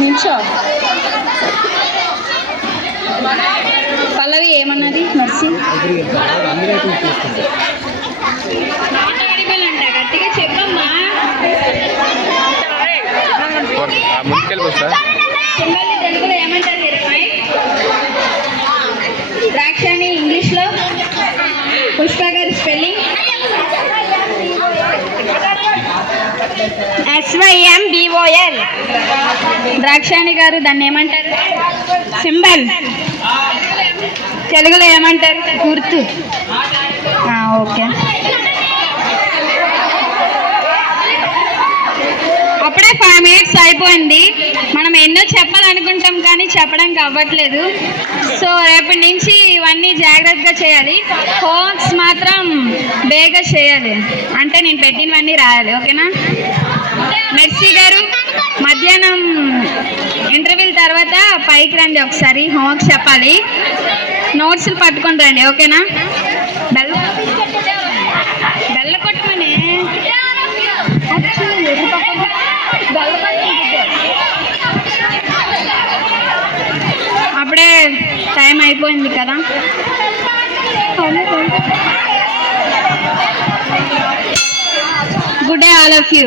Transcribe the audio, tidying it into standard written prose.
నిల్చో. పల్లవి ఏమన్నది మెర్సీ? గట్టిగా చెప్పమ్మా. తెలుగులో ఏమంటారు? ద్రాక్షాని ఇంగ్లీష్లో పుష్ప గారి స్పెల్లింగ్ SYMBOL. ద్రాక్షాణి గారు దాన్ని ఏమంటారు? సింబల్. తెలుగులో ఏమంటారు? గుర్తు. ఓకే. అప్పుడే 5 minutes అయిపోయింది. మనం ఎన్నో చెప్పాలనుకుంటాం కానీ చెప్పడానికి అవ్వట్లేదు. సో రేపటి నుంచి ఇవన్నీ జాగ్రత్తగా చేయాలి. హోంవర్క్స్ మాత్రం బేగా చేయాలి, అంటే నేను పెట్టినవన్నీ రాయాలి. ఓకేనా? మెర్సీ గారు మధ్యాహ్నం ఇంటర్వ్యూల తర్వాత పైకి రండి, ఒకసారి హోంవర్క్స్ చెప్పాలి. నోట్స్లు పట్టుకొని రండి. ఓకేనా? బెల్ల కొట్టమని అప్పుడే టైం అయిపోయింది కదా. Good day all of you.